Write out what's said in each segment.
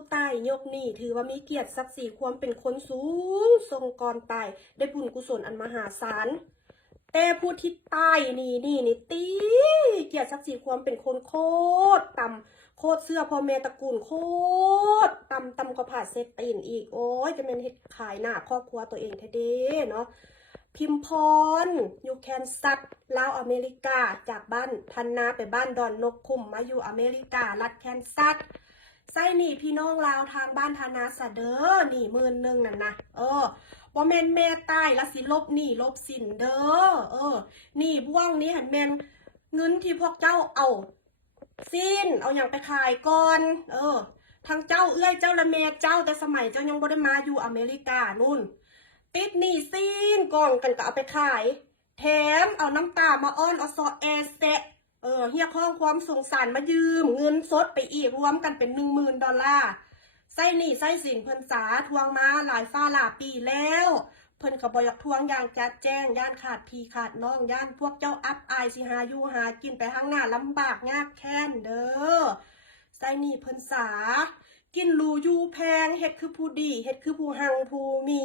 ผู้ตายยกนี่ถือว่ามีเกียรติศักดิ์ศรีความเป็นคนสูงทรงก่อนตายได้บุญกุศลอันมหาศาลแต่ผู้ที่ตายนี่ตีเกียรติศักดิ์ศรีความเป็นคนโคตรต่ำโคตรเสื้อพ่อแม่ตระกูลโคตรต่ำกว่าผาเซตีนอีกโอ้ยจะเป็นเฮ็ดขายหน้าครอบครัวตัวเองแท้เด้เนาะพิมพรอยู่แคนซัสลาวอเมริกาจากบ้านพันนาไปบ้านดอนนกขุมมาอยู่อเมริการัฐแคนซัสไส้หนีพี่น้องลาวทางบ้านธนาสะเด้อหนี10,000นั่นนะบ่แม่นแม่ตายละสิลบหนีลบสินเด้อหนีบ่วงนี้หันแม่นเงินที่พวกเจ้าเอาสิ้นเอาอย่างไปขายก่อนทางเจ้าเอื้อยเจ้าละแม่เจ้าแต่สมัยเจ้ายังบ่ได้มาอยู่อเมริกานู่นติดหนี้สิ้นก่อนกันก็เอาไปขายแถมเอาน้ำตามาอ้อนเอาซอแอเซะเฮียข้องความสงสารมายืมเงินสดไปอีกรวมกันเป็น$10,000ไส้หนี้ไส้สินเพิ่นสาทวงมาหลายฟ้าหลายปีแล้วเพิ่นก็บ่อยากทวงอย่างจัดแจ้งย่านขาดพี่ขาดน้องย่านพวกเจ้าอับอายสิหาอยู่หากินไปข้างหน้าลำบากยากแค้นเด้อไส้หนี้เพิ่นสากินหรูอยู่แพงเฮ็ดคือผู้ดีเฮ็ดคือผู้หังผู้มี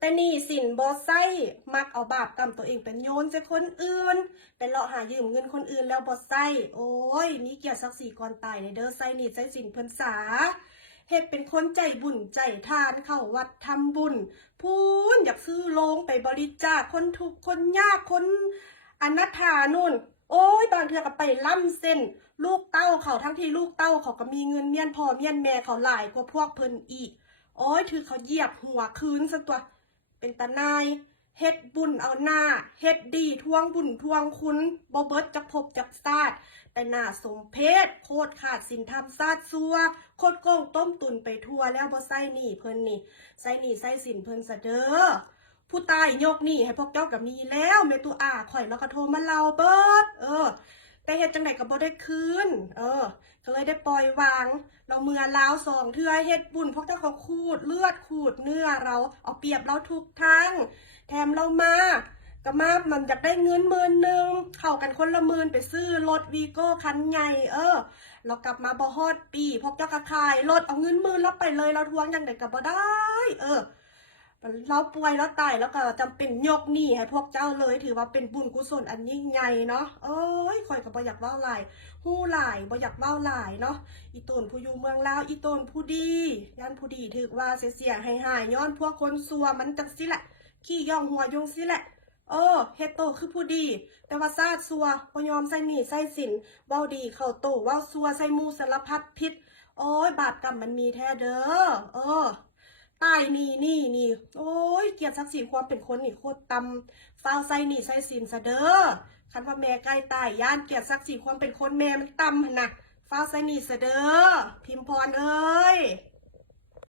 แต่หนี้สินบ่ไส้มักเอาบาปกรรมตัวเองเป็นโยนใส่คนอื่นไปเลาะหายืมเงินคนอื่นแล้วบ่ไส้โอ้ยมีเกียรติศักดิ์ศรีก่อนตายเด้อไส้หนี้ไส้สินเพิ่นสาเฮ็ดเป็นคนใจบุญใจทานเข้าวัดทำบุญพูนอยากซื้อโลงไปบริจาคคนทุกข์คนยากคนอนาถานู่นโอ้ยบางเทื่อก็ไปล่ำเส้นลูกเต้าเขาทั้งที่ลูกเต้าเขาก็มีเงินเมียนพ่อเมียนแม่เขาหลายกว่าพวกเพิ่นอีกโอ้ยถือเขาเหยียบหัวคืนซะตัวเป็นตาหนายเฮ็ดบุญเอาหน้าเฮ็ดดีทวงบุญทวงคุณบ่เบิดจักภพจักชาติแต่หน้าสมเพชโคตรขาดศีลธรรมชาติซัวโคตรโกงต้มตุนไปทั่วแล้วบ่ใส่หนี้เพิ่นนี่ใส่หนี้ใส่สินเพิ่นซะเด้อผู้ตายยกหนี้ให้พวกเจ้าก็มีแล้วแม่ตุอาข่อยแล้วก็โทรมาเล่าเบิดแต่เฮ็ดจังไดก็บ่ได้คืนก็เลยได้ปล่อยวางเราเมื่อลาว2 เทื่อเฮ็ดบุญพวกเจ้าเขาขูดเลือดขูดเนื้อเราเอาเปรียบเราทุกทางแถมเรามาก็มามันอยากได้เงิน10,000เข้ากันคนละ10,000ไปซื้อรถวีโก้คันใหญ่เรากลับมาบ่ฮอดปีพวกเจ้าก็ขายรถเอาเงิน10,000เราไปเลยเราทวงจังไดก็บ่ได้เราป่วยแล้วตายแล้วก็จำเป็นยกหนี้ให้พวกเจ้าเลยถือว่าเป็นบุญกุศลอันยิ่งใหญ่เนาะข่อยก็บ่อยากเว้าหลายฮู้หลายบ่อยากเว้าหลายเนาะอีโตนผู้อยู่เมืองลาวอีโตนผู้ดีย่านผู้ดีถือว่าเสียให้หายย้อนพวกคนซัวมันจังสิแหละขี้ย่องหัวยงสิแหละเฮ็ดโตคือผู้ดีแต่ว่าซาดซัวบ่ยอมใส่หนี้ใส่สินเว้าดีเข้าโตเว้าซัวใส่หมู่สารพัดพิษโอ้ยบาปกรรมมันมีแท้เด้อตายนี่โอ้ยเกียรติศักดิ์ศรีความเป็นคนนี่โคตรต่ำฟาวใส่หนี้ใส่สินซะเด้อคันว่าแม่ใกล้ตายย่านเกียรติศักดิ์ศรีความเป็นคนแม่มันต่ำหั่นน่ะฟาวใส่หนี้ซะเด้อพิมพรเอ้ย